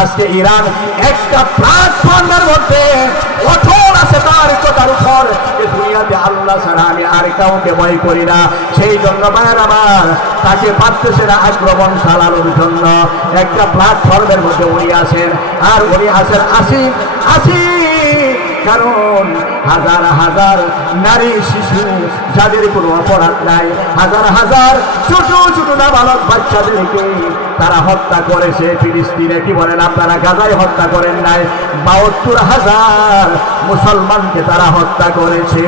আজকে ইরান একটা প্ল্যাটফর্মের মধ্যে কঠোর আছে তার কথার উপর যে দুনিয়াতে আল্লাহ ছাড়া আমি আর কাউকে ভয় করি না। সেই জন্য ভাইয়ের আমার তাকে পারতেছে না আক্রমণ চালানোর জন্য। একটা প্ল্যাটফর্মের মধ্যে উনি আছেন, আর উনি আছেন আসি কারণ হাজার হাজার নারী শিশু যাদের কোনো অপরাধ নাই, হাজার হাজার ছোট ছোট নাবালক বাচ্চাদেরকে তারা হত্যা করেছে ফিলিস্তিনে। কি বলেন আপনারা? গাজায় হত্যা করেন নাই, ৭২,০০০ মুসলমানকে তারা হত্যা করেছে।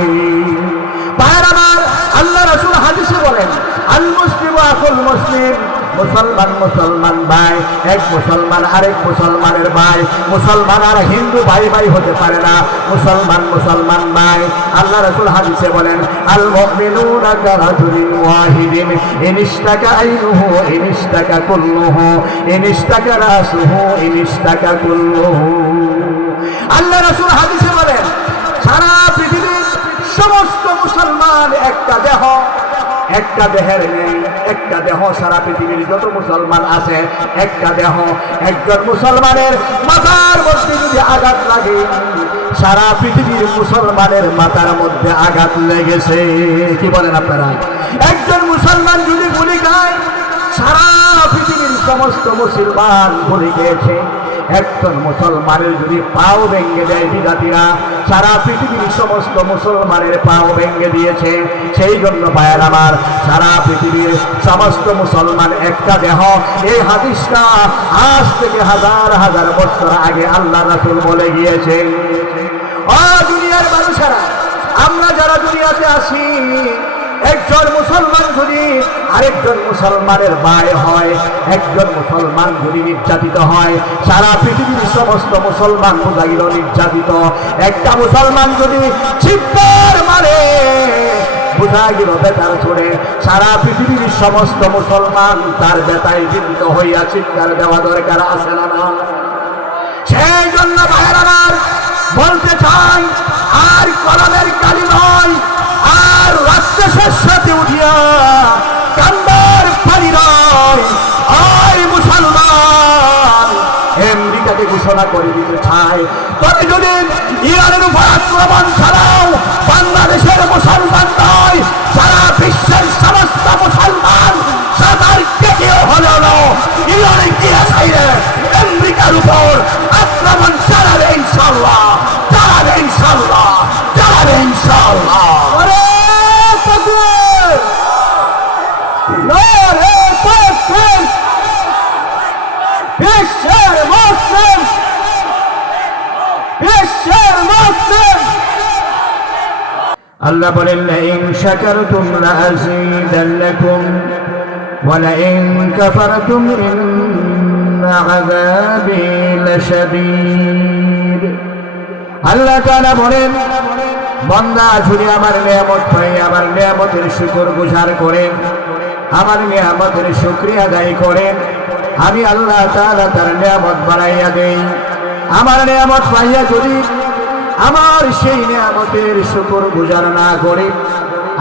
ভাইয়ের আমার, আল্লাহ রাসূল হাদিসে বলেন আল মুসলিমু আখুল মুসলিম, মুসলমান মুসলমান ভাই, এক মুসলমান আরেক মুসলমানের ভাই। মুসলমান আর হিন্দু ভাই ভাই হতে পারে না, মুসলমান মুসলমান ভাই। আল্লাহ রাসূল হাদিসে বলেন আল মুমিনুনা কারাজুলিন ওয়াহিদিন ইনিশতাকা আইনুহু ইনিশতাকা কুল্লুহু ইনিশতাকা রাসুহু ইনিশতাকা কুল্লুহু। আল্লাহ রাসূল হাদিসে বলেন সারা পৃথিবীর সমস্ত মুসলমান একটা দেহ, একটা দেহের নেই, একটা দেহ। সারা পৃথিবীর যত মুসলমান আছে একটা দেহ। একজন মুসলমানের মাথার মধ্যে যদি আঘাত লাগে, সারা পৃথিবীর মুসলমানের মাথার মধ্যে আঘাত লেগেছে। কি বলেন আপনারা? একজন মুসলমান যদি গুলি খায়, সারা পৃথিবীর সমস্ত মুসলমান গুলি খেয়েছে। একজন মুসলমানের যদি পাও ভেঙে দেয় বিজাতিরা, সারা পৃথিবীর সমস্ত মুসলমানের পাও ভেঙে দিয়েছে। সেই জন্য ভাইয়ের আমার, সারা পৃথিবীর সমস্ত মুসলমান একটা দেহ। এই হাদিসটা আজ থেকে হাজার হাজার বছর আগে আল্লাহ রাসূল বলে গিয়েছেন। ও দুনিয়ার মানুষেরা, আমরা যারা দুনিয়াতে আসি, একজন মুসলমান যদি আরেকজন মুসলমানের ভাই হয়, একজন মুসলমান যদি নির্যাতিত হয়, সারা পৃথিবীর সমস্ত মুসলমান বোঝা গেল নির্যাতিত। একটা মুসলমান যদি চিৎকার মারে, বোঝা গেল বেতার ছড়ে, সারা পৃথিবীর সমস্ত মুসলমান তার বেতায় জীবিত হইয়া চিৎকার দেওয়া দরকার আছে না? সেই জন্য ভাইয়ের আমার বলতে চাই, আর কলমের কালি নয়, আর রাক্ষসের সাথে উঠিয়া কান্দার পানি নয়। আয় মুসলমান, আমেরিকাকে ঘোষণা করে দিতে চায়, তবে যদি ইরানের উপর আক্রমণ ছাড়াও বাংলাদেশের মুসলমান নয়, সারা বিশ্বের সমস্ত মুসলমান সরকারকে কেউ হলো ইরানে গিয়ে চাইলে আমেরিকার উপর আক্রমণ চালাবে ইনশাআল্লাহ, চালাবে ইনশাআল্লাহ, চালাবে ইনশাআল্লাহ। আল্লাহ বলেন লাইন শাকারতুম লাযীদান্নাকুম ওয়া লাইন কাফারতুম ইন্না আযাবী লাশাদীদ। আল্লাহ তাআলা বলেন, বান্দা যদি আমার নিয়ামত পায়, আমার নিয়ামতের শুকরগুজার করে, আমার নিয়ামতের শুকরিয়া আদায় করে, আমি আল্লাহ তাআলা তার নিয়ামত বাড়াইয়া দেই। আমার নিয়ামত পাইয়া যদি আমার সেই নিয়ামতের শুকরগুজার না করে,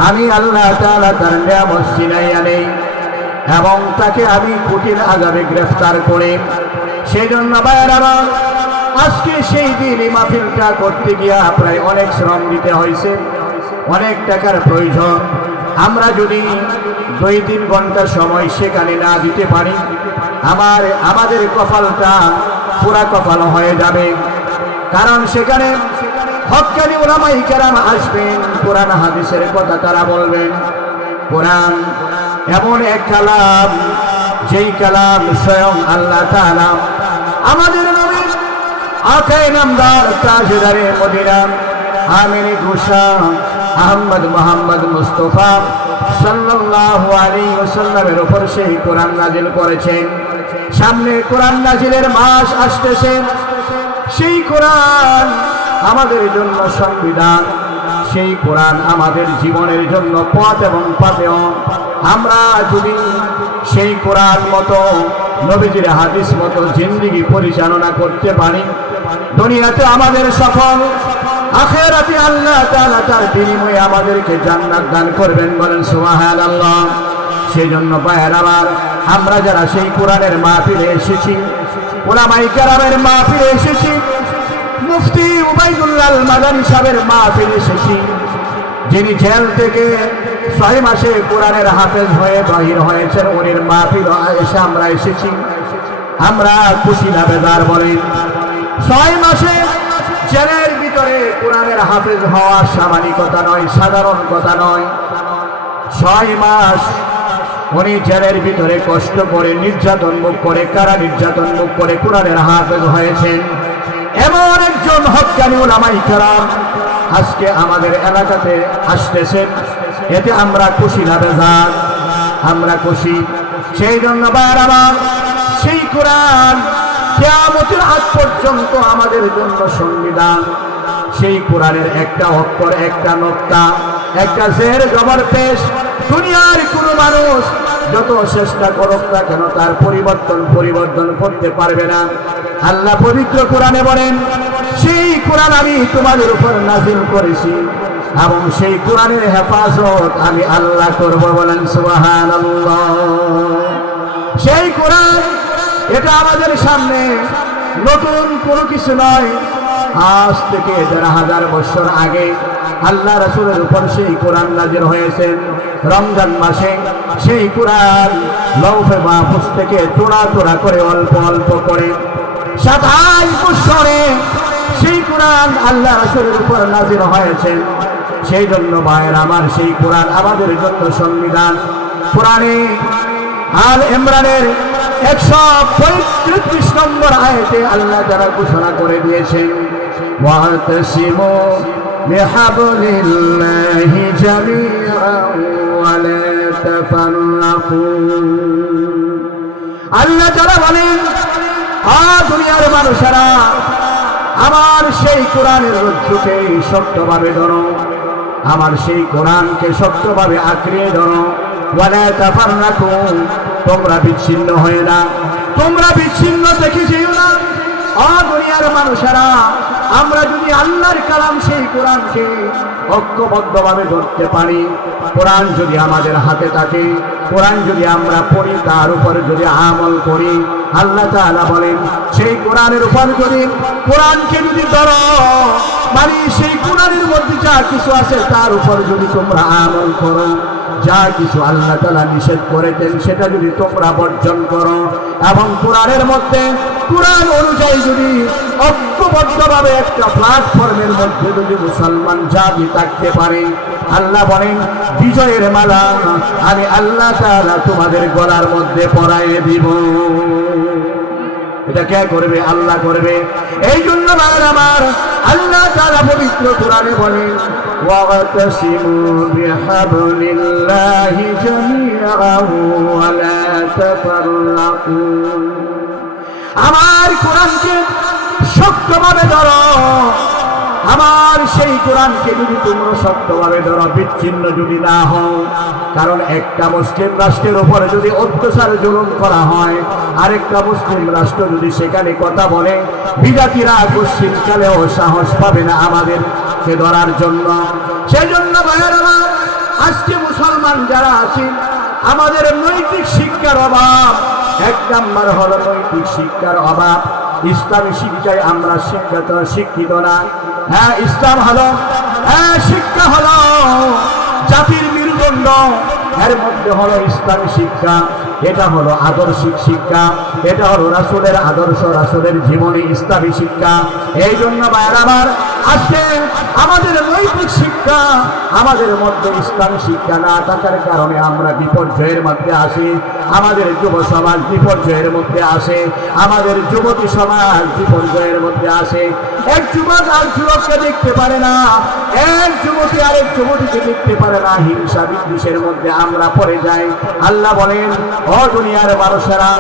আমি আল্লাহ তাআলা তার নিয়ামত ছিনাইয়া নেই এবং তাকে আমি কঠিন আযাবে গ্রেফতার করে। সেই জন্য ভাইয়েরা, আজকে সেই দিন এই মাহফিলটা করতে গিয়া প্রায় অনেক শ্রম দিতে হয়েছে, অনেক টাকার প্রয়োজন। আমরা যদি 2-3 ঘন্টা সময় সেখানে না দিতে পারি, আমাদের কপালটা পুরা কপাল হয়ে যাবে। কারণ সেখানে হক্কানি উলামায়ে কেরাম আসবেন, কোরআন হাদিসের কথা তারা বলবেন। কোরআন এমন এক কালাম, যেই কালাম স্বয়ং আল্লাহ তাআলা আমাদের নবী আকায়ে নামদার তাজদারে মদিনা আমিনে গোসা আহমদ মুহাম্মদ মুস্তাফা সাল্লাল্লাহু আলাইহি ওয়াসাল্লামের উপর সেই কোরআন নাজিল করেছেন। সামনে কোরআন নাজিলের মাস আসতেছে। সেই কোরআন আমাদের জন্য সংবিধান, সেই কোরআন আমাদের জীবনের জন্য পথ এবং পাথেয়। আমরা যদি সেই কোরআন মতো, নবীজির হাদিস মতো জিন্দেগি পরিচালনা করতে পারি, দুনিয়াতে আমাদের সফল, আখিরাতে আল্লাহ তাআলা তার বিনিময়ে আমাদেরকে জান্নাত দান করবেন। বলেন সুবহানাল্লাহ। সেই জন্য ভাইয়েরা আমার, আমরা যারা সেই কোরআনের মাহফিলে এসেছি, উলামায়ে কেরামের মাহফিলে এসেছি, মুফতি উবাইদুল্লাহ আল মাদানী সাহেবের মাহফিলে এসেছি, যিনি জেল থেকে 6 মাসে কোরআনের হাফেজ হয়ে বাহির হয়েছেন, উনির মাহফিলে এসে আমরা এসেছি। আমরা খুশি না বেজার বলেন? 6 মাসে জেলের ভিতরে কোরআনের হাফেজ হওয়া সামান্য কথা নয়, সাধারণ কথা নয়। 6 মাস উনি জেলের ভিতরে কষ্ট করে, নির্যাতন মুখ করে, কারা নির্যাতন মুখ করে কোরআনের হাফেজ হয়েছেন। এমন একজন হক্কানি উলামায়ে কেরাম আজকে আমাদের এলাকাতে আসতেছেন, এতে আমরা খুশি না বেজার? আমরা খুশি। সেই জন্য ভাইরা আমার, সেই কোরআন কিয়ামতের আগ পর্যন্ত আমাদের জন্য সংবিধান। সেই কোরআনের একটা অক্ষর, একটা নোক্তা, একটা জের জবর পেশ দুনিয়ার কোনো মানুষ যত চেষ্টা করুক না কেন তার পরিবর্তন করতে পারবে না। আল্লাহ পবিত্র কোরআনে বলেন, সেই কোরআন আমি তোমাদের উপর নাযিল করেছি এবং সেই কোরআনের হেফাজত আমি আল্লাহ করব। বলেন সুবহানাল্লাহ। সেই কোরআন, এটা আমাদের সামনে নতুন কোনো কিছু নয়। আজ থেকে 1500 বছর আগে আল্লাহ রাসূলের উপর সেই কোরআন নাযিল হয়েছেন। রমজান মাসে সেই কোরআন লৌহে মাহফুজ থেকে তোড়া তোড়া করে অল্প অল্প করে 27 বছরে সেই কোরআন আল্লাহ রাসূলের উপর নাযিল হয়েছে। সেই জন্য ভাইয়েরা আমার, সেই কোরআন আমাদের জন্য সংবিধান। কোরআনে আল ইমরানের 135 নম্বর আয়াতে আল্লাহ তাআলা ঘোষণা করে দিয়েছেন, ওয়াতাসিমু বিহাবলিল্লাহি জামিআন ওয়া লা তাফাররাকু। আল্লাহ তাআলা বলেন, দুনিয়ার মানুষেরা আমার সেই কোরআনের রজ্জুকে শক্তভাবে ধরো, আমার সেই কোরআনকে শক্তভাবে আঁকড়ে ধরো। ওয়ালা তাফাররাকু, তোমরা বিচ্ছিন্ন হয়ে না, তোমরা বিচ্ছিন্ন থেকে যেও না। দুনিয়ার মানুষেরা আমরা যদি আল্লাহর কালাম সেই কোরআনকে ঐক্যবদ্ধভাবে ধরতে পারি, কোরআন যদি আমাদের হাতে থাকে, কোরআন যদি আমরা পড়ি, তার উপরে যদি আমল করি, আল্লাহ তাআলা বলেন সেই কোরআনের উপর যদি কোরআনকে যদি ধরো, মানে সেই কোরআনের মধ্যে যা কিছু আছে তার উপর যদি তোমরা আমল করো, যা কিছু আল্লাহ তাআলা নিষেধ করেছেন সেটা যদি তোমরা বর্জন করো, এবং কোরআনের মধ্যে কোরআন অনুযায়ী যদি ঐক্যবদ্ধভাবে একটা প্ল্যাটফর্মের মধ্যে যদি মুসলমান জাতি থাকতে পারে, আল্লাহ বলেন বিজয়ের মালা আমি আল্লাহ তাআলা তোমাদের গলার মধ্যে পরাইয়ে দিব। এটা কে করবে? আল্লাহ করবে। এই জন্য আমার আল্লাহ তাআলা পবিত্র কোরআনে বলেন, ওয়াতাসিমু বিহাবলিল্লাহি জামিআন ওয়া লা তাফাররাকু। আমার কোরআনকে শক্তভাবে ধরো, আমার সেই কোরআনকে যদি তোমরা শক্তভাবে ধরো, বিচ্ছিন্ন যদি না হও। কারণ একটা মুসলিম রাষ্ট্রের উপরে যদি অত্যাচার জুলুম করা হয়, আরেকটা মুসলিম রাষ্ট্র যদি সেখানে কথা বলে, বিজাতিরা পশ্চিমকালেও সাহস পাবে না আমাদেরকে ধরার জন্য। সেই জন্য ভাইয়েরা, আজকে মুসলমান যারা আছি, আমাদের নৈতিক শিক্ষার অভাব। 1 নাম্বার হলো নৈতিক শিক্ষার অভাব। ইসলামী শিক্ষায় আমরা শিক্ষিত না। হ্যাঁ, ইসলাম হলো, শিক্ষা হলো জাতির মেরুদণ্ড, এর মধ্যে হলো ইসলামী শিক্ষা। এটা হলো আদর্শিক শিক্ষা, এটা হলো রাসূলের আদর্শ, রাসূলের জীবনী, ইসলামী শিক্ষা। এই জন্য ভাইয়েরা আমার, আজকে আমাদের নৈতিক শিক্ষা, আমাদের মধ্যে ইসলামী শিক্ষা না থাকার কারণে আমরা বিপর্যয়ের মধ্যে আসি। আমাদের যুব সমাজ বিপর্যয়ের মধ্যে আসে, আমাদের যুবতী সমাজ বিপর্যয়ের মধ্যে আসে। এক যুবক আর যুবককে দেখতে পারে না, এক যুবতী আরেক যুবতীকে দেখতে পারে না, হিংসা বিদ্বেষের মধ্যে আমরা পড়ে যাই। আল্লাহ বলেন, ও দুনিয়ার মানুষেরা,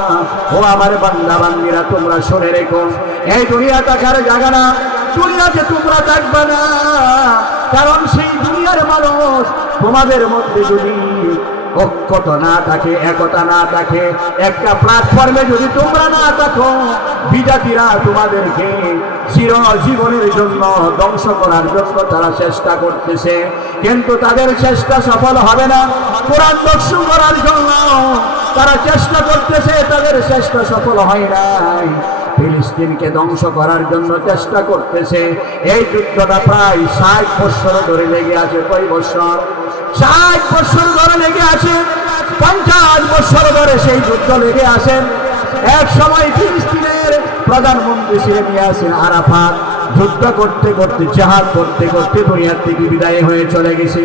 ও আমার বান্দা বান্দীরা, তোমরা শুনে রেখো, এই দুনিয়া থাকার জায়গা না, দুনিয়াতে তোমরা থাকবে না। কারণ সেই দুনিয়ার মানুষ তোমাদের মধ্যে যদি ঐক্যতা না থাকে, একতা না থাকে, একটা প্ল্যাটফর্মে যদি তোমরা না থাকো, বিজাতিরা তোমাদেরকে চিরজীবনের জন্য ধ্বংস করার জন্য তারা চেষ্টা করতেছে, কিন্তু তাদের চেষ্টা সফল হবে না। কোরআন ধ্বংস করার জন্য তারা চেষ্টা করতেছে, তাদের চেষ্টা সফল হয় নাই। ফিলিস্তিনকে ধ্বংস করার জন্য চেষ্টা করতেছে। এই যুদ্ধটা প্রায় 60 বছর ধরে লেগে আছে। কয় বছর? 60 বছর ধরে লেগে আছে। 50 বছর ধরে সেই যুদ্ধ লেগে আছে। এক সময় ফিলিস্তিনের প্রধানমন্ত্রী ছিলেন ইয়াসির আরাফাত। যুদ্ধ করতে করতে, জিহাদ করতে করতে দুনিয়ার থেকে বিদায় হয়ে চলে গেছে।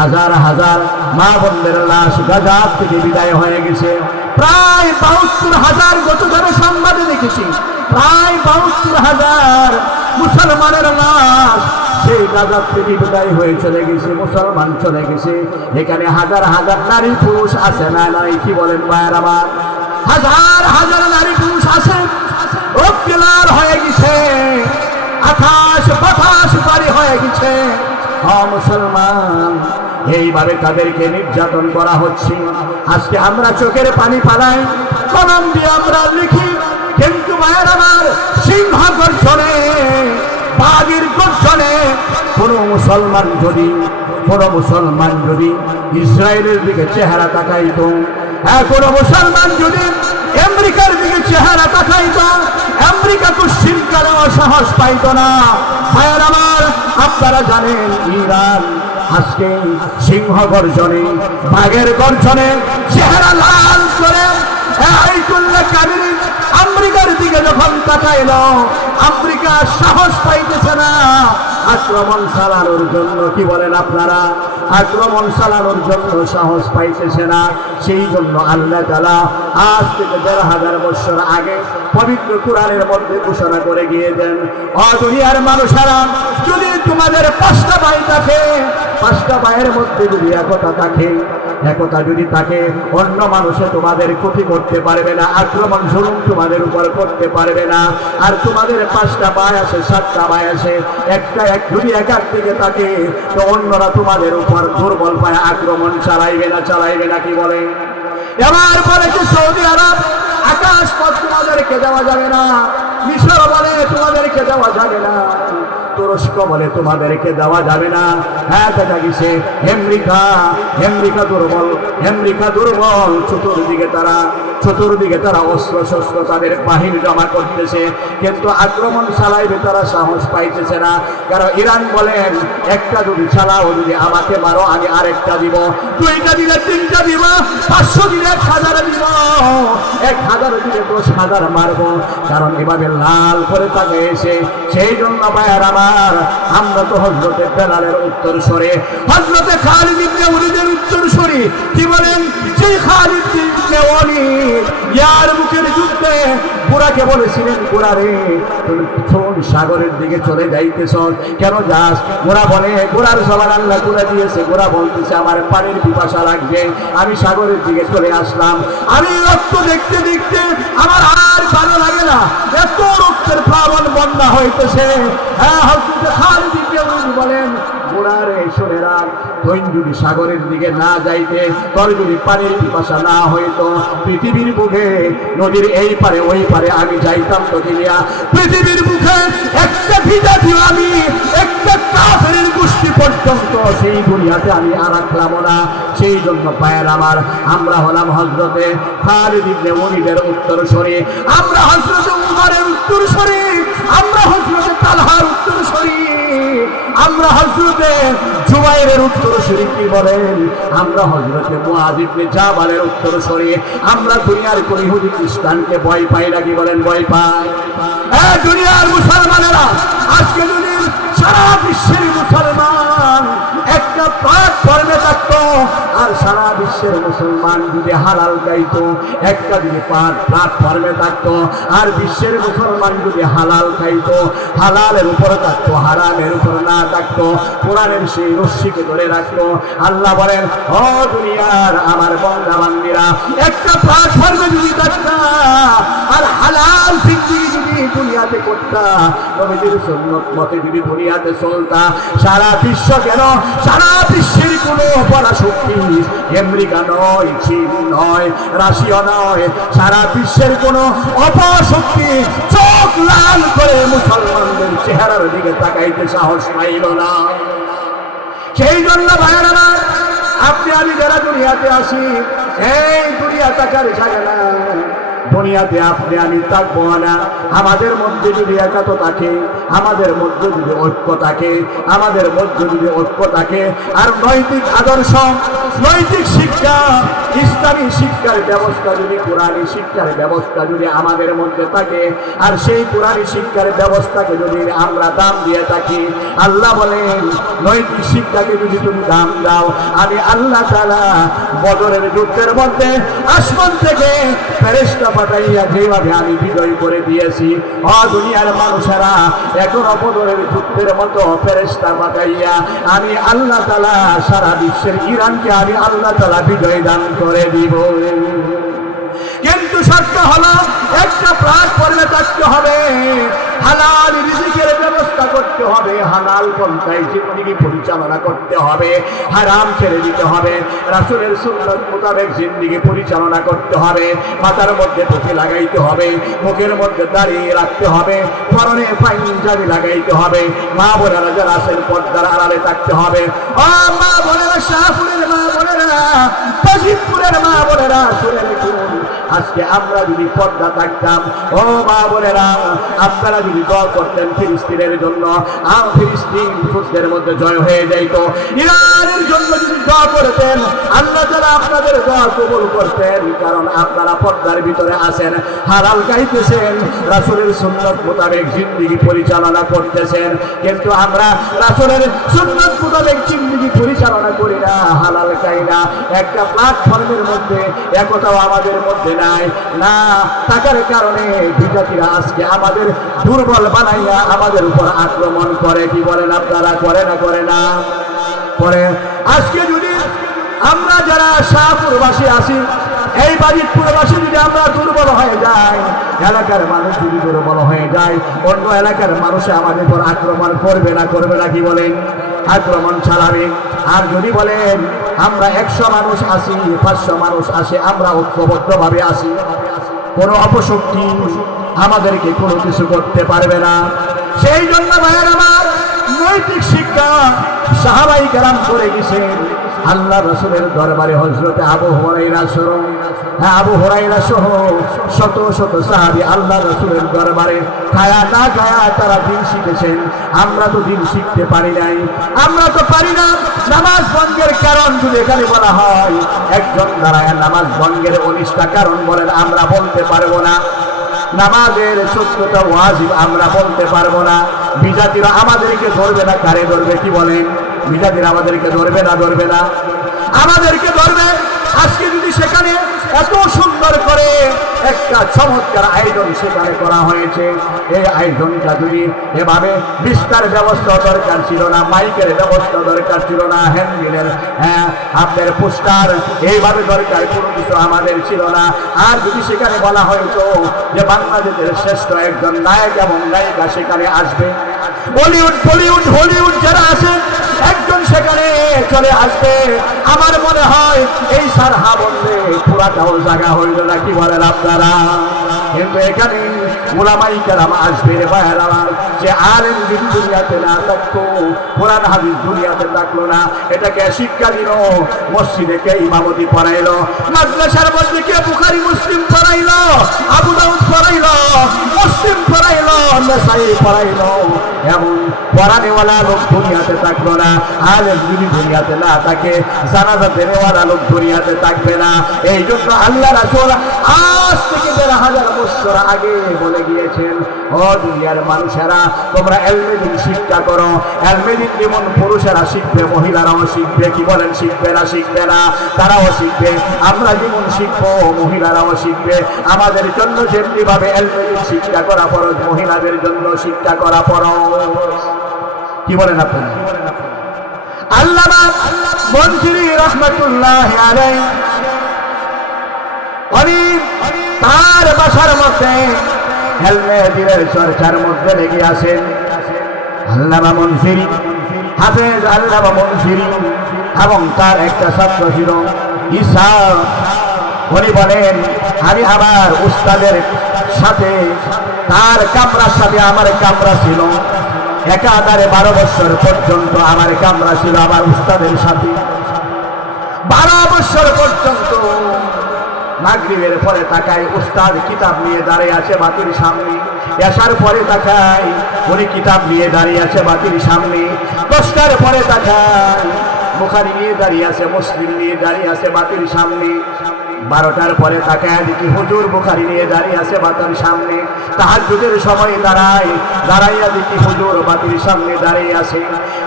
হাজার হাজার মা বোনদের লাশ গাজার থেকে বিদায় হয়ে গেছে। প্রায় 72,000 গতকালের সংবাদে দেখেছি, প্রায় 72,000 মুসলমানের লাশ সেই গাজার থেকে বিদায় হয়ে চলে গেছে। মুসলমান চলে গেছে। এখানে হাজার হাজার নারী পুরুষ আছে না নাই? কি বলেন ভাইয়ের আমার? হাজার হাজার নারী পুরুষ আছে, রক্তে লাল হয়ে গেছে, আকাশ বাতাস পারি হয়ে গেছে। মুসলমান, এইভাবে তাদেরকে নির্যাতন করা হচ্ছে। আজকে আমরা চোখের পানি পালাই, কলম দিয়ে আমরা লিখি, কিন্তু মায়ের আমার সিংহ গর্জনে, বাঘের গর্জনে কোনো মুসলমান যদি ইসরায়েলের দিকে চেহারা তাকাইতো, কোনো মুসলমান যদি আমেরিকার দিকে চেহারা তাকাইতো, আমেরিকা কুশ্চিত করার সাহস পাইত না। ভাইয়ের আমার, আপনারা জানেন ইরান আজকে সিংহ গর্জনে, বাঘের গর্জনে চেহারা লাল করে আয়াতুল্লাহ কামিল আমেরিকার দিকে যখন তাকাইল, আমেরিকা সাহস পাইতেছে না আক্রমণ চালানোর জন্য। কি বলেন আপনারা? আক্রমণ চালানোর জন্য সাহস পাইতেছে না। সেই জন্য আল্লাহ তাআলা আজ থেকে ১,৫০০ বছর আগে পবিত্র কোরআনের মধ্যে ঘোষণা করে গিয়ে দেন, ও দুনিয়ার মানুষেরা, যদি তোমাদের 5টা ভাই থাকে, 5টা ভাইয়ের মধ্যে যদি একতা যদি থাকে, অন্য মানুষে তোমাদের ক্ষতি করতে পারবে না, আক্রমণ জুলুম তোমাদের উপর করতে পারবে না। আর তোমাদের 5টা ভাই আছে, 7টা ভাই আছে, যদি একার দিকে থাকে, তো অন্যরা তোমাদের উপর দুর্বল পায় আক্রমণ চালাইবে না। কি বলে? এবার বলেছে সৌদি আরব, আকাশ পথ তোমাদেরকে দেওয়া যাবে না। মিশর বলে তোমাদেরকে দেওয়া যাবে না। তুরস্ক বলে তোমাদেরকে দেওয়া যাবে না। হ্যাঁ, দেখা গেছে আমেরিকা দুর্বল। চতুর্দিকে তারা অস্ত্র শস্ত্র তাদের বাহিনী জমা করতেছে, কিন্তু আক্রমণ চালাইবে তারা সাহস পাইতেছে না। কারণ ইরান বলেন, একটা যদি চালাও, যদি আমাকে মারো, আমি আরেকটা দিব, 2টা দিলে 3টা দিব, 500 দিলে 1000 দিব, 1000 দিলে 10,000 মারবো। কারণ এভাবে লাল করে তাকে এসে, সেই জন্য ভাইয়ার আমার, আমরা তো হযরতে বেলালের উত্তরসূরি, হযরতে খালিদ ইবনে ওলীদের উত্তরসূরি। কি বলেন? সেই খালিদ ইবনে ওলীদ ইয়ারমুকের যুদ্ধে বুড়াকে বলেছিলেন, বুড়া রে, তুমি কোন সাগরের দিকে চলে যাইতেছ, কেন যাস? বুড়া বলে, বুড়ার জবান আল্লাহ করে দিয়েছে, বুড়া বলতেছে, আমার পানির পিপাসা লাগবে, আমি সাগরের দিকে চলে আসলাম। আমি রক্ত দেখতে দেখতে আমার আর ভালো লাগে না, এত রক্তের প্লাবন বন্যা হইতেছে। হ্যাঁ, হযরতে খালিদ ইবনে ওলীদ বলেন, বুড়া রে, শুনে রাখ, তুই যদি সাগরের দিকে না যাইতে, তোর যদি পানির পিপাসা না হইতো, পৃথিবীর বুকে নদীর এই পারে ওই পারে আমি যাইতাম তো কিনিয়া, পৃথিবীর বুকে একটা ভিজা দিও, আমি একটা কাফেরের গোষ্ঠী পর্যন্ত সেই দুনিয়াতে আমি আর রাখলাম না। সেই জন্য পায়ের আমার, আমরা হলাম হযরতে খালিদ ইবনে ওলীদের উত্তরসূরি, আমরা হযরতে উমরের উত্তরসূরি, আমরা হযরতে তালহার উত্তরসূরি, আমরা হযরতে জুবাইরের উত্তরসূরি। কি বলেন? আমরা হযরতে মুআয ইবনে জাবালের উত্তরসূরি। আমরা দুনিয়ার কোন ইহুদি খ্রিস্টানকে ভয় পাই না। কি বলেন? ভয় পাই। দুনিয়ার মুসলমানেরা আজকে যদি সারা বিশ্বের মুসলমান একটা প্ল্যাটফর্মে থাকতো, আর সারা বিশ্বের মুসলমান যদি হালাল গাইতো, একটা যদি প্ল্যাটফর্মে থাকতো, আর বিশ্বের মুসলমান যদি হালাল খাইতো, হালালের উপরে থাকতো, হারামের উপরে না থাকতো, কোরআনের সেই রশ্মিকে ধরে রাখতো। আল্লাহ বলেন, ও দুনিয়ার আমার বান্দা বান্দীরা, একটা প্ল্যাটফর্মে যদি থাকতা, আর হালাল জিন্দেগি যদি দুনিয়াতে করতা, নবীদের সুন্নাত মতে যদি দুনিয়াতে চলতা, সারা বিশ্ব কেন, সারা বিশ্বের কোনো পরাশক্তি, আমেরিকা নয়, চীন নয়, রাশিয়া নয়, সারা বিশ্বের কোনো অপশক্তি চোখ লাল করে মুসলমানদের চেহারার দিকে তাকাইতে সাহস পাইল না। সেই জন্য ভাইয়েরা, আপনি আমি যারা দুনিয়াতে আসি, এই দুনিয়া তাকার জায়গা না, দুনিয়াতে আপনি আমি থাকবো না। আমাদের মধ্যে যদি একতা থাকে, আমাদের মধ্যে যদি ঐক্য থাকে, আমাদের মধ্যে যদি ঐক্য থাকে, আর নৈতিক আদর্শ, নৈতিক শিক্ষা, ইসলামী শিক্ষার ব্যবস্থা যদি, কোরআনী শিক্ষার ব্যবস্থা যদি আমাদের মধ্যে থাকে, আর সেই কোরআনী শিক্ষার ব্যবস্থাকে যদি আমরা দাম দিয়ে থাকি, আল্লাহ বলেন নৈতিক শিক্ষাকে যদি তুমি দাম দাও, আমি আল্লাহ তাআলা বদরের যুদ্ধের মধ্যে আসমান থেকে ফেরেশতা পাঠাইয়া যেভাবে আমি বিজয় করে দিয়েছি, দুনিয়ার মানুষেরা এখনো বদরের যুদ্ধের মতো ফেরেশতা পাঠাইয়া আমি আল্লাহ তাআলা সারা বিশ্বের ইরানকে আমি আল্লাহ তাআলা বিজয় দান করে দিব। কিন্তু শর্ত হলো একটা প্ল্যাটফর্মে থাকতে হবে, হালাল রিজিকের ব্যবস্থা করতে হবে, হালাল পন্থায় জিন্দেগি পরিচালনা করতে হবে, হারাম ছেড়ে দিতে হবে, রাসূলের সুন্নাত মোতাবেক জিন্দেগি পরিচালনা করতে হবে, মাথার মধ্যে টুপি লাগাইতে হবে, মুখের মধ্যে দাঁড়িয়ে রাখতে হবে, পরনে পাঞ্জাবি লাগাইতে হবে, মা বোনেরা যারা আছেন পর্দার আড়ালে থাকতে হবে। ও মা বোনেরা, শাহপুরের মা বোনেরা, ফজিলপুরের মা বোনেরা, শুনে রেখুন, আজকে আমরা যদি পর্দা থাকতাম, ও মা বোনেরা, আপনারা যদি দোয়া করতেন ফিলিস্তিনের জন্য, ফিলিস্তিন যুদ্ধের মধ্যে জয় হয়ে যাইত, ইরানের জন্য যদি দোয়া করতেন, আল্লাহ তাআলা আপনাদের দোয়া কবুল করতেন, কারণ আপনারা পর্দার ভিতরে আছেন, হালাল খাইতেছেন, রাসূলের সুন্নাত মোতাবেক জিন্দেগি পরিচালনা করতেছেন। কিন্তু আমরা রাসূলের সুন্নাত মোতাবেক জিন্দেগি পরিচালনা করি না, হালাল খাই না, একটা প্ল্যাটফর্মের মধ্যে একতাও আমাদের মধ্যে নাই না থাকার কারণে বিজাতিরা আজকে আমাদের দুর্বল বানাইয়া আমাদের উপর আক্রমণ করে। কি বলেন আপনারা? করে না করে না করে? আজকে যদি আমরা যারা শাহপুরবাসী আছি, এই বাজিতপুরবাসী যদি আমরা দুর্বল হয়ে যাই, এলাকার মানুষ যদি দুর্বল হয়ে যায়, অন্য এলাকার মানুষে আমাদের উপর আক্রমণ করবে না? করবে না? কি বলেন? আক্রমণ চালাবে। আর যদি বলেন আমরা 100 মানুষ আসি, 500 মানুষ আসে, আমরা ঐক্যবদ্ধভাবে আসি, কোনো অপশক্তি আমাদেরকে কোনো কিছু করতে পারবে না। সেই জন্য ভাইয়ের আমার, নৈতিক শিক্ষা সাহাবাই কেরাম করে গেছেন। আল্লাহ রাসূলের দরবারে হযরতে আবু হুরায়রা সহ, আবু হুরায়রা সহ শত শত সাহাবী আল্লাহ রাসূলের দরবারে খায়া না খায়া তারা দিন শিখেছেন। আমরা তো দিন শিখতে পারি নাই, আমরা তো পারি না। নামাজ ভঙ্গের কারণ যদি এখানে বলা হয়, একজন দাঁড়ায় নামাজ ভঙ্গের 19টা কারণ বলেন, আমরা বলতে পারবো না। নামাজের 14টা ওয়াজিব আমরা বলতে পারবো না। বিজাতিরা আমাদেরকে ধরবে না, কারে ধরবে? কি বলেন? বিজাতিরা আমাদেরকে ধরবে না? ধরবে না, আমাদেরকে ধরবে। আজকে যদি সেখানে এত সুন্দর করে একটা চমৎকার আয়োজন সেখানে করা হয়েছে, এই আয়োজনটা যদি এভাবে বিস্তার ব্যবস্থা দরকার ছিল না, মাইকের ব্যবস্থা দরকার ছিল না, হ্যান্ডবিলের আপনার পোস্টার এইভাবে দরকার কোনো কিছু আমাদের ছিল না। আর যদি সেখানে বলা হয়তো যে বাংলাদেশের শ্রেষ্ঠ একজন নায়ক এবং নায়িকা সেখানে আসবে, বলিউড বলিউড হলিউড যারা আছে একজন সেখানে চলে আসবে, আমার মনে হয় এই সারহা বললে পুরাটাও জায়গা হইল না। কি বলেন আপনারা? কিন্তু এখানে উলামাই কেরাম আসবে রে ভাইয়ের আমার, যে আলেম যদি দুনিয়াতে না থাকতো, কোরআন হাদিস দুনিয়াতে থাকলো না, এটাকে শিক্ষা দিল, মসজিদে কে ইমামতি পড়াইলো, মাদ্রাসার মধ্যে কে বুখারী মুসলিম পড়াইলো, আবু দাউদ পড়াইলো, মুসলিম পড়াইলো, নাসাই পড়াইলো, এমন পড়ানেওয়ালা লোক দুনিয়াতে থাকলো না। আলেম যদি দুনিয়াতে না থাকে, জানাজা দেনেওয়ালা লোক দুনিয়াতে থাকবে না। এই জন্য আল্লাহ রাসূল আজ থেকে 1000 বছর আগে বলে গিয়েছেন, ও দুনিয়ার মানুষেরা, তোমরা ইলমে দ্বীন শিক্ষা করো। ইলমে দ্বীন যেমন পুরুষেরা শিখবে, মহিলারাও শিখবে। কি বলেন? শিখবে না? শিখবে না? তারাও শিখবে। আমরা যেমন শিখবো, মহিলারাও শিখবে। আমাদের জন্য যেমনিভাবে ইলমে দ্বীন শিক্ষা করা ফরজ, মহিলাদের জন্য শিক্ষা করা ফরজ। কি বলেন আপনারা? আল্লামা মনসুরি রাহমাতুল্লাহি আলাইহি তার বাসার মধ্যে ইলমে দ্বীনের চর্চার মধ্যে লেগে আছেন। আল্লামা মনসুরি, হাফেজ আল্লামা মনসুরি, এবং তার একটা ছাত্র ছিল ঈসা। উনি বলেন, আমি আমার উস্তাদের সাথে, তার কামরার সাথে আমার কামরা ছিল, একাধারে 12 বছর পর্যন্ত আমার কামরা ছিল আমার উস্তাদের সাথে। 12 বছর পর্যন্ত মাগরিবের পরে তাকাই উস্তাদ কিতাব নিয়ে দাঁড়িয়ে আছে বাতির সামনে, এশার পরে তাকাই উনি কিতাব নিয়ে দাঁড়িয়ে আছে বাতির সামনে, 10টার পরে তাকাই বুখারী নিয়ে দাঁড়িয়ে আছে, মুসলিম নিয়ে দাঁড়িয়ে আছে বাতির সামনে, 12টার পরে তাকায় দেখি হুজুর বুখারী নিয়ে দাঁড়িয়ে আছে বাতির সামনে, তাহাজ্জুদের সময় দাঁড়াইয়া দেখি হুজুর বাতির সামনে দাঁড়িয়ে আছে।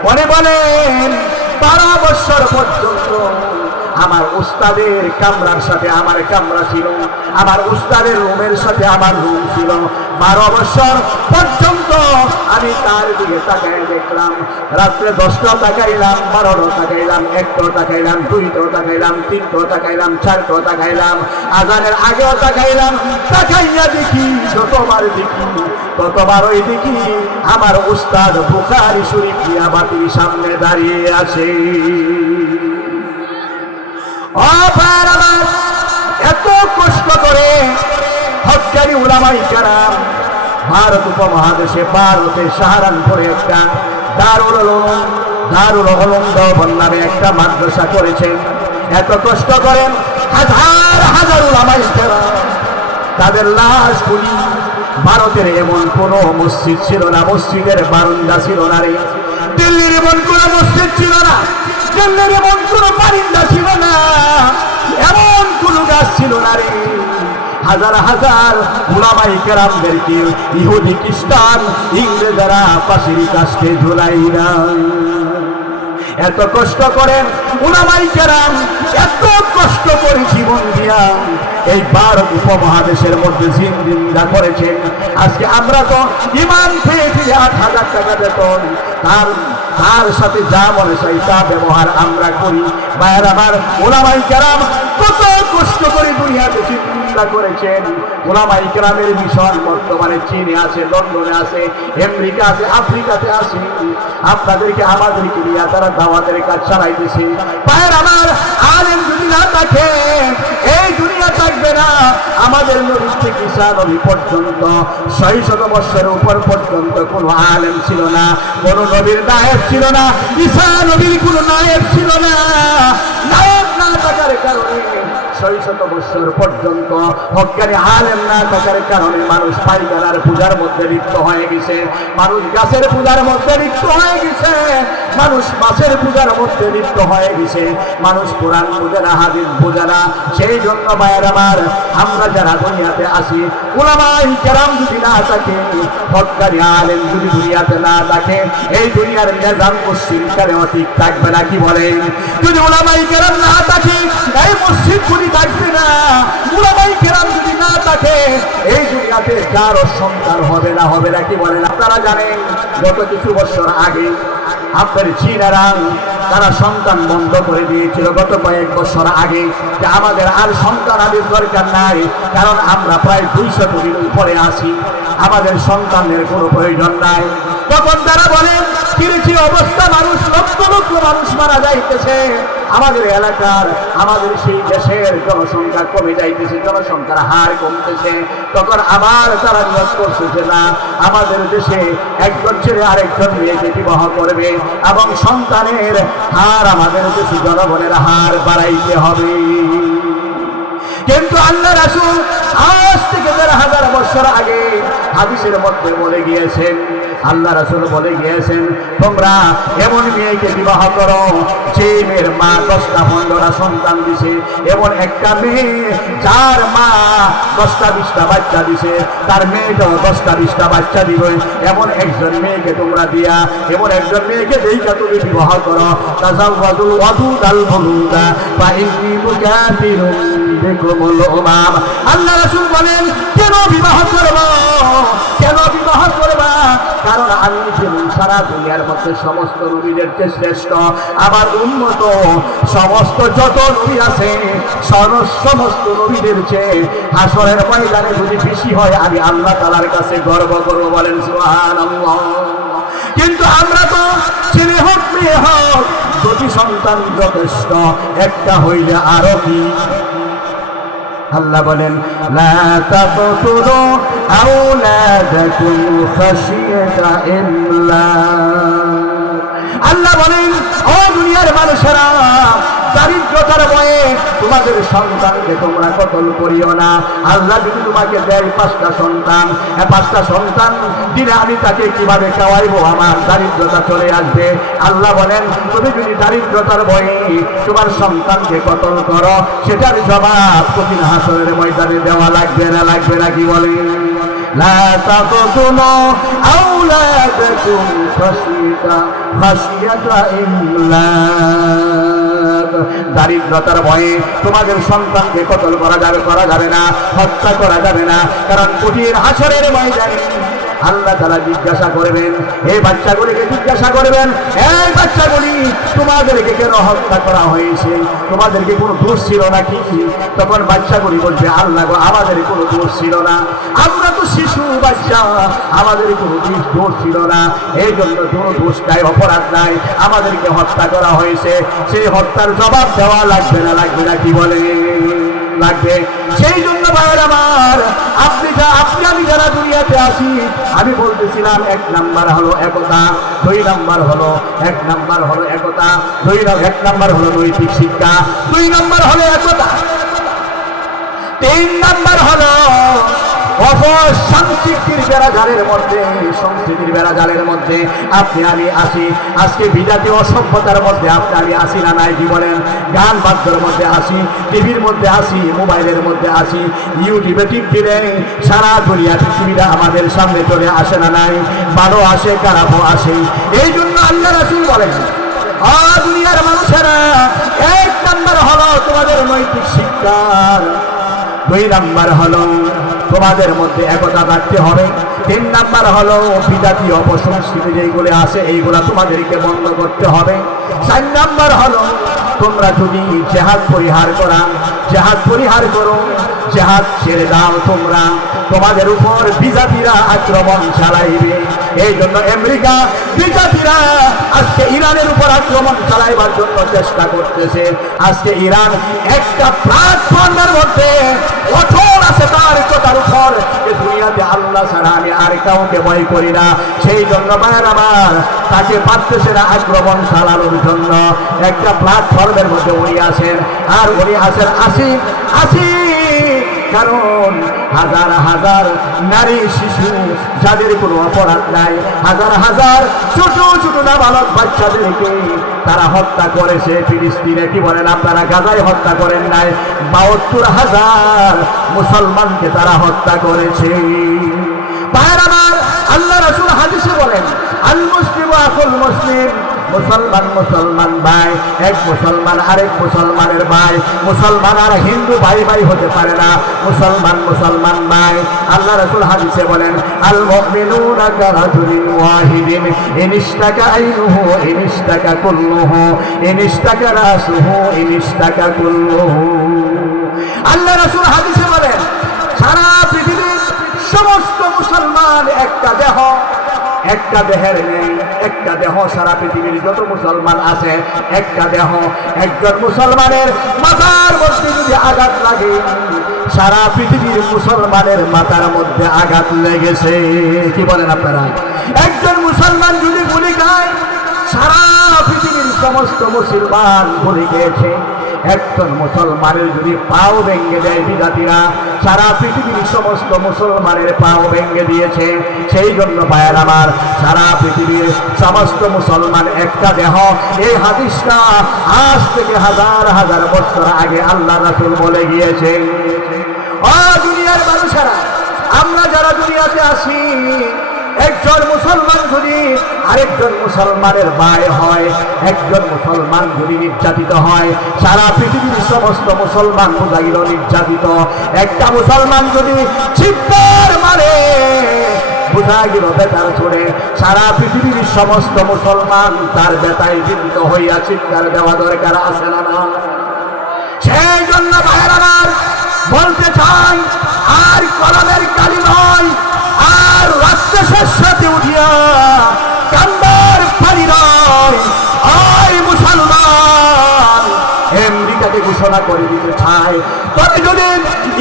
মনে বলেন 12 বছর পর্যন্ত আমার উস্তাদের কামরার সাথে আমার কামরা ছিল, আমার উস্তাদের রুমের সাথে আমার রুম ছিল। 12 বছর পর্যন্ত আমি তার দিকে তাকায় দেখলাম। রাত্রে 10টা তাকাইলাম, 12টা তাকাইলাম, 1টা তাকাইলাম, 2টা তাকাইলাম, 3টা তাকাইলাম, 4টা তাকাইলাম, আজানের আগেও তাকাইলাম। তাকাইয়া দেখি যতবার দেখি ততবারই দেখি আমার উস্তাদ বুখারী শরীফ নিয়ে বাতির সামনে দাঁড়িয়ে আছে। এত কষ্ট করে হক্কানি উলামায়ে কেরাম ভারত উপমহাদেশে ভারতের সাহারানপুরে একটা দারুল উলুম দেওবন্দ নামে একটা মাদ্রাসা করেছেন। এত কষ্ট করেন হাজার হাজার উলামায়ে কেরাম, তাদের লাশগুলি ভারতের এমন কোন মসজিদ ছিল না, মসজিদের বারান্দা ছিল না রে, দিল্লির এমন কোন মসজিদ ছিল না, দিল্লির এমন কোন বারান্দা ছিল না, এমন কোন গাছ ছিল না রে। হাজার হাজার উলামায়ে কেরামদেরকে ইহুদি খ্রিস্টান ইংরেজরা ফাঁসির কাস্টে ঝুলাইরা। এত কষ্ট করেন উলামায়ে কেরাম, এত কষ্ট করে জীবন দিয়া এই ভারত উপমহাদেশের মধ্যে জিন্দা করেছেন। আজকে আমরা তো ইমান পেয়েছি 8,000 টাকা বেতন, তার সাথে যা মনে চাই তা ব্যবহার আমরা করি। ভাইয়ের আমার উলামায়ে কেরাম কত কষ্ট করে দুনিয়াতে চিন্তা করেছেন। উলামায়ে কেরামের মিশন বর্তমানে চীনে আছে, লন্ডনে আছে, আমেরিকা আছে, আফ্রিকাতে আছে। আপনাদেরকে আমাদেরকে নিয়ে তারা দাওয়াতের কাজ চালাইতেছে। ভাইয়ের আমার আলেম যদি না থাকে এই দুনিয়া থাকবে না। আমাদের নবী থেকে ঈসা নবী পর্যন্ত 600 বছরের উপর পর্যন্ত কোনো আলেম ছিল না, কোনো নবীর নায়েব ছিল না, ঈসা নবীর কোনো নায়েব ছিল না। নায়েব না থাকার কারণে 600 বছর পর্যন্ত হক্কানি আলেম না থাকার কারণে মানুষ পাইকারার পূজার মধ্যে লিপ্ত হয়ে গেছে, মানুষ গাছের পূজার মধ্যে লিপ্ত হয়ে গেছে, মানুষ মাছের পূজার মধ্যে লিপ্ত হয়ে গেছে, মানুষ কোরআন বোঝে না, হাদিস বোঝে না। সেই জন্য ভাইয়ের আমার আমরা যারা দুনিয়াতে আসি, উলামায়ে কেরাম যদি না থাকে, হক্কানি আলেম যদি দুনিয়াতে না থাকে, এই দুনিয়ার নিজাম মসজিদ কালেও ঠিক থাকবে না। কি বলেন? যদি উলামায়ে কেরাম না থাকে এই মসজিদগুলি থাকবে না। উলামায়ে কেরাম যদি না থাকে এই দুনিয়াতে কারো সন্তান হবে না। কি বলেন? আপনারা জানেন গত কিছু বছর আগে আপনার চীনারা তারা সন্তান বন্ধ করে দিয়েছিল গত কয়েক বছর আগে, যে আমাদের আর সন্তান আদির দরকার নাই, কারণ আমরা প্রায় 200 কোটির উপরে আছি, আমাদের সন্তানের কোনো প্রয়োজন নাই। তখন তারা বলেন কি অবস্থা, মানুষ লক্ষ লক্ষ মানুষ মারা যাইতেছে, আমাদের এলাকার আমাদের সেই দেশের জনসংখ্যা কমে যাইতেছে, জনসংখ্যার হার কমতেছে। তখন আবার তারা নিয়োগ করছে যে না, আমাদের দেশে একজন ছেলে আরেকজন মেয়েকে বিবাহ করবে এবং সন্তানের হার আমাদের দেশে জনগণের হার বাড়াইতে হবে। কিন্তু আল্লাহ রাসূল আজ থেকে 1000 বছর আগে হাদিসের মধ্যে বলে গিয়েছেন, আল্লাহ রাসূল বলে গিয়েছেন, তোমরা এমন মেয়েকে বিবাহ করো যে মেয়ের মা 10টা 15টা সন্তান দিছে, এমন একটা মেয়ে যার মা 10টা 20টা বাচ্চা দিছে, তার মেয়েটাও 10টা 20টা বাচ্চা দিবে, এমন একজন মেয়েকে তোমরা দিয়া, এমন একজন মেয়েকে দেইকা তুমি বিবাহ করো। তাজাওয়াজুল ওয়াদুদাল বুলুদা ফা ইন্নী মুকাফিরুন বিকুমুল উমাম। আল্লাহ রাসূল বলেন কেন বিবাহ করবা, কেন বিবাহ করবা? কারণ আমি যেমন সারা দুনিয়ার মধ্যে সমস্ত নবীদের চেয়ে শ্রেষ্ঠ, আমার উম্মত সমস্ত যত নবী আছে সমস্ত নবীদের চেয়ে হাসরের ময়দানে যদি বেশি হয় আমি আল্লাহ তাআলার কাছে গর্ব করব। বলেন সুবহানাল্লাহ। কিন্তু আমরা তো ছেলে হোক মেয়ে হোক দুটি সন্তান যথেষ্ট, একটা হইলে আরো কি। আল্লাহ বলেন লা তাকতুলু আওলাদাকুম খাশিয়াতা ইমলাক। আল্লাহ বলেন ও দুনিয়ার মানুষেরা, দারিদ্রতার ভয়ে তোমাদের সন্তানকে তোমরা কতল করিও না। আল্লাহ যদি তোমাকে দেয় 5টা সন্তান, 5টা সন্তান দিনে আমি তাকে কিভাবে খাওয়াইবো? আমার দারিদ্রতা চলে আসবে। আল্লাহ বলেন তুমি যদি দারিদ্রতার ভয়ে তোমার সন্তানকে কতল করো, সেটার জবাব কঠিন হাসরের ময়দানে দেওয়া লাগবে না? লাগবে না? কি বলে? লা তাকতুলু আওলাদাকুম খাশিয়াতা ইমলাক। দারিদ্রতার ভয়ে তোমাদের সন্তানকে কতল করা যাবে না, হত্যা করা যাবে না। কারণ কঠিন হাসরের ময়দানে আল্লাহ তাআলা জিজ্ঞাসা করবেন, এই বাচ্চাগুলিকে জিজ্ঞাসা করবেন, এই বাচ্চাগুলি তোমাদেরকে কেন হত্যা করা হয়েছে? তোমাদেরকে কোনো দোষ ছিল নাকি? তখন বাচ্চাগুলি বলবে, আল্লাহ গো, আমাদের কোনো দোষ ছিল না, আমরা তো শিশু বাচ্চা, আমাদের কোনো দোষ ছিল না, এই জন্য কোনো দোষ নাই, অপরাধ নাই, আমাদেরকে হত্যা করা হয়েছে। সেই হত্যার জবাব দেওয়া লাগবে না? লাগবে না? কি বলে? লাগবে। সেই জন্য ভাইয়ের আমার, আপনি আমি যারা দুনিয়াতে আসি, আমি বলতেছিলাম 1 নাম্বার হলো একতা, 2 নাম্বার হলো 1 নাম্বার হলো একতা, 1 নাম্বার হলো নৈতিক শিক্ষা, 2 নাম্বার হলো একতা, 3 নাম্বার হলো সংস্কৃতির বেড়াজালের মধ্যে, সংস্কৃতির বেড়াজালের মধ্যে আপনি আমি আসি। আজকে বিজাতীয় অসভ্যতার মধ্যে আপনি আমি আসি না নাই? কি বলেন? গান বাদ্যের মধ্যে আসি, টিভির মধ্যে আসি, মোবাইলের মধ্যে আসি, ইউটিউবে টিপ দিলে সারা দুনিয়া পৃথিবীটা আমাদের সামনে চলে আসে না নাই? ভালো আসে, খারাপও আসে। এই জন্য আল্লাহ রাসূল বলেন, দুনিয়ার মানুষেরা 1 নাম্বার হলো তোমাদের নৈতিক শিক্ষা, 2 নাম্বার হলো তোমাদের মধ্যে একতা থাকতে হবে, 3 নাম্বার হলো বিজাতীয় অপসংস্কৃতি যেগুলো আছে এইগুলা তোমাদেরকে বন্ধ করতে হবে, 4 নাম্বার হলো তোমরা যদি জিহাদ পরিহার করো, জিহাদ ছেড়ে দাও, তোমাদের উপর বিজাতিরা আক্রমণ চালাইবে। এই জন্য আমেরিকা বিজাতিরা আজকে ইরানের উপর আক্রমণ চালাইবার জন্য চেষ্টা করতেছে। আজকে ইরান একটা প্ল্যাটফর্মের মধ্যে কঠোর আছে তার কথার উপর, যে দুনিয়াতে আল্লাহ ছাড়া আমি আর কাউকে ভয় করি না। সেই জন্য ভাইয়ের আমার, তাকে পারতেছে না আক্রমণ চালানোর জন্য। একটা প্ল্যাটফর্মের মধ্যে উনি আসেন, আর উনি আসেন আসি কারণ হাজার হাজার নারী শিশু যাদের কোনো অপরাধ নাই, হাজার হাজার ছোট ছোট নাবালক বাচ্চাদেরকে তারা হত্যা করেছে ফিলিস্তিনে। কি বলেন আপনারা? গাজায় হত্যা করেন নাই, ৭২,০০০ মুসলমানকে তারা হত্যা করেছে। ভাইয়ের আমার, আল্লাহ রাসূল হাদিসে বলেন, আল মুসলিমু আখুল মুসলিম, মুসলমান ভাই, এক মুসলমান আরেক মুসলমানের ভাই। মুসলমান আর হিন্দু ভাই হতে পারে না, মুসলমান ভাই। আল্লাহ রাসূল হাদিসে বলেন, আল মুমিনুনা কারাজুলিন ওয়াহিদিন ইনিশতাকা আইনুহু ইনিশতাকা কুল্লুহু ইনিশতাকা রাসুহু ইনিশতাকা কুল্লুহু। আল্লাহ রাসূল হাদিসে বলেন, সারা পৃথিবীর সমস্ত মুসলমান একটা দেহ, একটা দেহের নেই, একটা দেহ। সারা পৃথিবীর যত মুসলমান আছে একটা দেহ। একজন মুসলমানের মাথার মধ্যে যদি আঘাত লাগে, সারা পৃথিবীর মুসলমানের মাথার মধ্যে আঘাত লেগেছে। কি বলেন আপনারা? একজন মুসলমান যদি গুলি খায়, সারা পৃথিবীর সমস্ত মুসলমান গুলি খেয়েছে। একজন মুসলমানের যদি পাও ভেঙে দেয় বিজাতিরা, সারা পৃথিবীর সমস্ত মুসলমানের পাও ভেঙে দিয়েছে। সেই জন্য ভাইয়ের আমার, সারা পৃথিবীর সমস্ত মুসলমান একটা দেহ। এই হাদিসটা আজ থেকে হাজার হাজার বছর আগে আল্লাহ রাসূল বলে গিয়েছে। ও দুনিয়ার মানুষেরা, আমরা যারা দুনিয়াতে আসি, একজন মুসলমান যদি আরেকজন মুসলমানের ভাই হয়, একজন মুসলমান যদি নির্যাতিত হয়, সারা পৃথিবীর সমস্ত মুসলমান বোঝা গেল নির্যাতিত। একটা মুসলমান যদি চিৎকার মারে, বোঝা গেল বেতার ছড়ে। সারা পৃথিবীর সমস্ত মুসলমান তার বেতায় জীবিত হইয়া চিৎকার দেওয়া দরকার আছে না? সেই জন্য ভাইয়ের আমার বলতে চাই, আর কলমের কালি নয়, আর রাক্ষসের সাথে উঠিয়া কান্দার পানি নয়। আয় মুসলমান, আমেরিকাকে ঘোষণা করে দিতে চাই, তবে যদি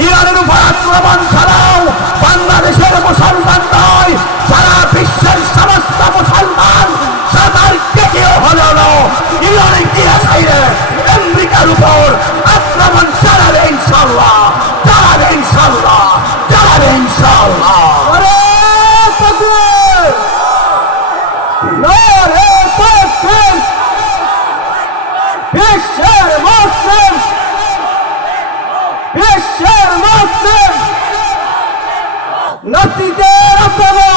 ইরানের উপর আক্রমণ চালাও, বাংলাদেশের মুসলমান নয়, সারা বিশ্বের সমস্ত মুসলমান সাঁতার কেটেও হলো ইরানে গিয়ে চাইলে আমেরিকার নারে তাকবীর! বিশ্বের মুসলিম, বিশ্বের মুসলিম নাস্তিকদের আত্মা,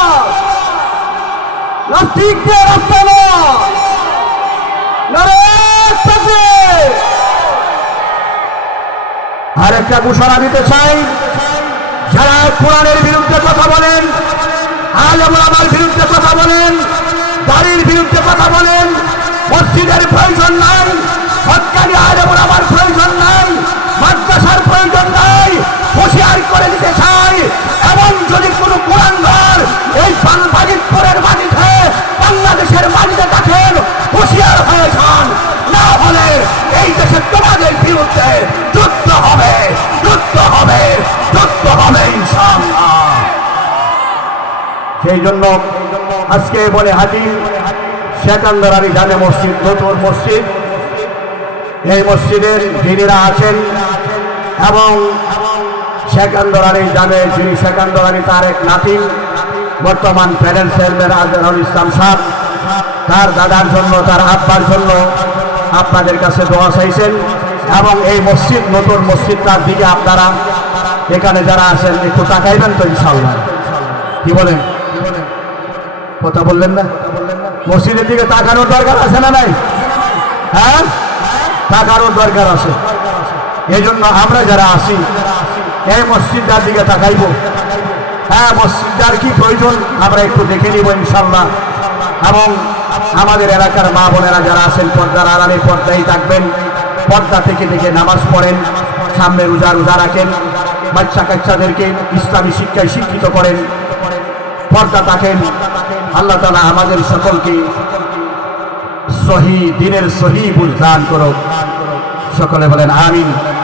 নাস্তিকদের আত্মা, নারে তাকবীর! আরেকটা ঘোষণা দিতে চাই, যারা কোরআনের বিরুদ্ধে কথা বলেন, আলেম ওলামার বিরুদ্ধে কথা বলেন, দাড়ির বিরুদ্ধে কথা বলেন, মসজিদের প্রয়োজন নাই, হক্কানি আলেম ওলামার প্রয়োজন নাই, মাদ্রাসার প্রয়োজন নাই, হুঁশিয়ার করে দিতে চাই। এবং যদি কোনো কোরআনদার এই বাজিতপুরের মাটিতে, বাংলাদেশের মাটিতে থাকেন, হুঁশিয়ার হয়ে যান, না হলে এই দেশে তোমাদের বিরুদ্ধে যুদ্ধ হবে, যুদ্ধ হবে, যুদ্ধ হবে ইনশাআল্লাহ। সেই জন্য আজকে বলে হাজির সেকান্দর আলী জামে মসজিদ, নতুন মসজিদ। এই মসজিদের যিনিরা আছেন এবং সেকান্দর আলী জামে, যিনি সেকান্দর আলী তার এক নাতি, বর্তমান প্যানেল চেয়ারম্যান আজহারুল ইসলাম সাহেব, তার দাদার জন্য, তার আব্বার জন্য আপনাদের কাছে দোয়া চাইছেন। এবং এই মসজিদ, নতুন মসজিদটার দিকে আপনারা এখানে যারা আছেন একটু তাকাইবেন তো ইনশাআল্লাহ। কি বলেন? কথা বললেন না? মসজিদের দিকে তাকানোর দরকার আছে না নাই? হ্যাঁ, তাকানোর দরকার আছে। এই জন্য আমরা যারা আসি এই মসজিদটার দিকে তাকাইব। হ্যাঁ, মসজিদটার কি প্রয়োজন আমরা একটু দেখে নিব ইনশাআল্লাহ। এবং আমাদের এলাকার মা বোনেরা যারা আছেন পর্দার আড়ালে পর্দায় থাকবেন, পর্দা থেকে থেকে নামাজ পড়েন, সামনে রোজা রাখেন, বাচ্চা কাচ্চাদেরকে ইসলামী শিক্ষায় শিক্ষিত করেন, পর্দা থাকেন। আল্লাহ তাআলা আমাদের সকলকে সহি দিনের সহি বুঝ দান করুক। সকলে বলেন আমিন।